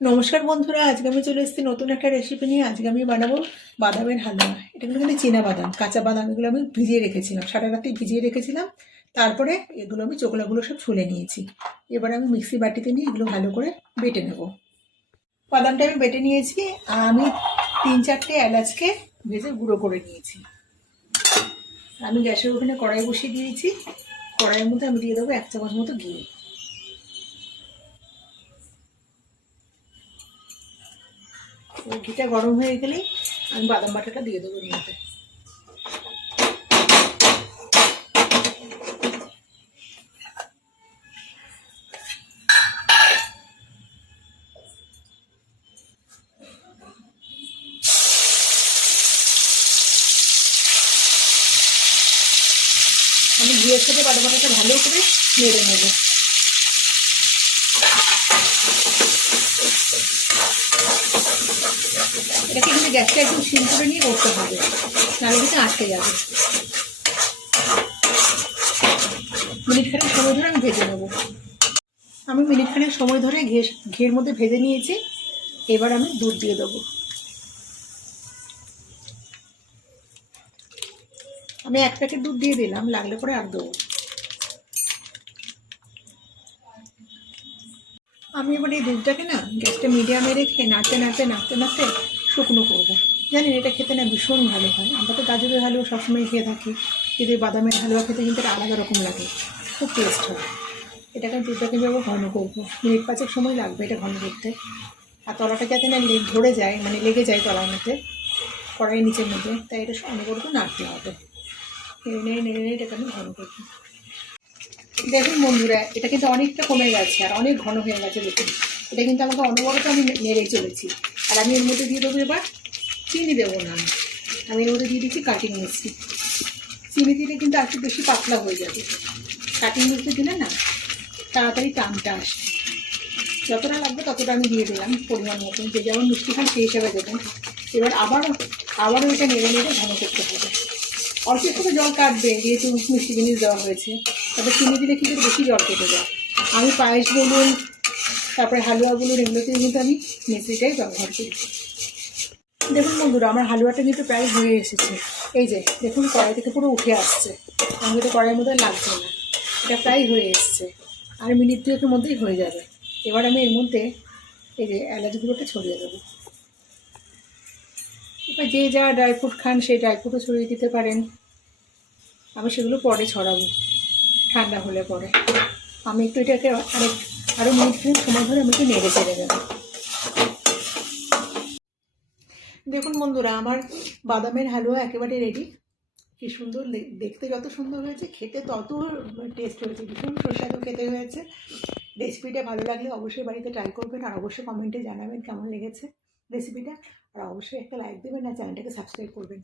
নমস্কার বন্ধুরা, আজকে আমি চলে এসেছি নতুন একটা রেসিপি নিয়ে। আজকে আমি বানাবো বাদামের হালুয়া। এটা কিন্তু এখানে চীনা বাদাম, কাঁচা বাদাম এগুলো আমি ভিজিয়ে রেখেছিলাম, সারা রাতে ভিজিয়ে রেখেছিলাম। তারপরে এগুলো আমি চোকলাগুলো সব ছুলে নিয়েছি। এবার আমি মিক্সি বাটিতে নিয়ে এগুলো ভালো করে বেটে নেব। বাদামটা আমি বেটে নিয়েছি, আর আমি তিন চারটে এলাচকে ভেজে গুঁড়ো করে নিয়েছি। আমি গ্যাসের ওখানে কড়াই বসিয়ে দিয়েছি। কড়াইয়ের মধ্যে আমি দিয়ে দেবো এক চামচ মতো ঘি। ঘিটা গরম হয়ে গেলেই আমি বাদাম বাটাটা দিয়ে দেবো মধ্যে আমি ঘিয়ের সাথে বাদাম বাটাটা ভালো করে নেড়ে নেব। এটাকে কিন্তু গ্যাসটা একটু সিম করে নিয়ে করতে হবে। নাহলে কিন্তু আটকে যাবে। মিনিট খানেক সময় ধরে আমি ভেজে নেব। আমি মিনিট খানেক সময় ধরে ঘে ঘের মধ্যে ভেজে নিয়েছি। এবার আমি দুধ দিয়ে দেবো। আমি এক প্যাকেট দুধ দিয়ে দিলাম, লাগলে পরে আর দেবো আমি এবার এই দুধটাকে না গ্যাসটা মিডিয়ামে রেখে নাড়তে নাড়তে নাড়তে নাড়তে শুকনো করব। জানেন এটা খেতে না ভীষণ ভালো হয়। আমরা তো গাজরের হালুয়া সবসময় খেয়ে থাকি। কিন্তু বাদামের হালুয়া খেতে কিন্তু এটা আলাদা রকম লাগে। খুব টেস্ট হয়। এটাকে আমি দুধটাকে যাব ঘন করব। মিনিট পাঁচেক সময় লাগবে এটা ঘন করতে। আর তলাটা যাতে না ধরে যায় মানে লেগে যায় তলার মধ্যে, কড়াইয়ের নিচের মধ্যে, তাই এটা অনবরত নাড়তে হবে। নেড়ে নেড়ে নেড়ে এটাকে আমি ঘন করব। দেখুন বন্ধুরা, এটা কিন্তু অনেকটা কমে গেছে আর অনেক ঘন হয়ে গেছে, দেখুন। এটা কিন্তু আমাকে অনবরত আমি নেড়ে চলেছি। আর আমি এর মধ্যে দিয়ে দেবো এবার চিনি দেবো না। আমি এর মধ্যে দিয়ে দিচ্ছি কাটিং মিষ্টি। চিনি দিলে কিন্তু আর বেশি পাতলা হয়ে যাবে। কাটিং মিষ্টি দিলে না তাড়াতাড়ি টানটা আসে। যতটা লাগবে ততটা আমি দিয়ে দিলাম পরিমাণ মতন। যে যেমন মিষ্টি খান সেই হিসাবে দেবেন। এবার আবার আবারও এটা নেড়ে নেড়ে ঘন করতে হবে। অল্প একটু জল কাটবে, যেহেতু মিষ্টি জিনিস দেওয়া হয়েছে। তবে চিনি দিলে কিন্তু বেশি জল কেটে যায়। আমি পায়েস বলুন, তারপরে হালুয়া বলুন এগুলোতে কিন্তু আমি মিষ্টিটাই ব্যবহার করি। দেখুন বন্ধুরা, আমার হালুয়াটা কিন্তু প্রায় হয়ে এসেছে। এই যে, দেখুন, কড়াই থেকে পুরো উঠে আসছে। আমি তো কড়াইয়ের মধ্যে লাগছে না। এটা প্রায় হয়ে এসছে। আর মিনিট দুয়েকের মধ্যেই হয়ে যাবে। এবার আমি এর মধ্যে এই যে এলাচগুলোকে ছড়িয়ে দেবো। এবার যে যা ড্রাই ফ্রুট খান, সেই ড্রাই ফ্রুটও ছড়িয়ে দিতে পারেন। আমি সেগুলো পরে ছড়াবো, ঠান্ডা হলে পরে। আমি একটু এটাকে আরেক আরও মিনিট খানিক সময় ধরে আমি একটু নেড়ে চেড়ে দেবো দেখুন বন্ধুরা, আমার বাদামের হালুয়া একেবারে রেডি কি সুন্দর দেখতে যত সুন্দর হয়েছে, খেতে তত টেস্ট হয়েছে। ভীষণ সুস্বাদু খেতে হয়েছে। রেসিপিটা ভালো লাগলে অবশ্যই বাড়িতে ট্রাই করবেন আর অবশ্যই কমেন্টে জানাবেন কেমন লেগেছে রেসিপিটা আর অবশ্যই একটা লাইক দেবেন আর চ্যানেলটাকে সাবস্ক্রাইব করবেন।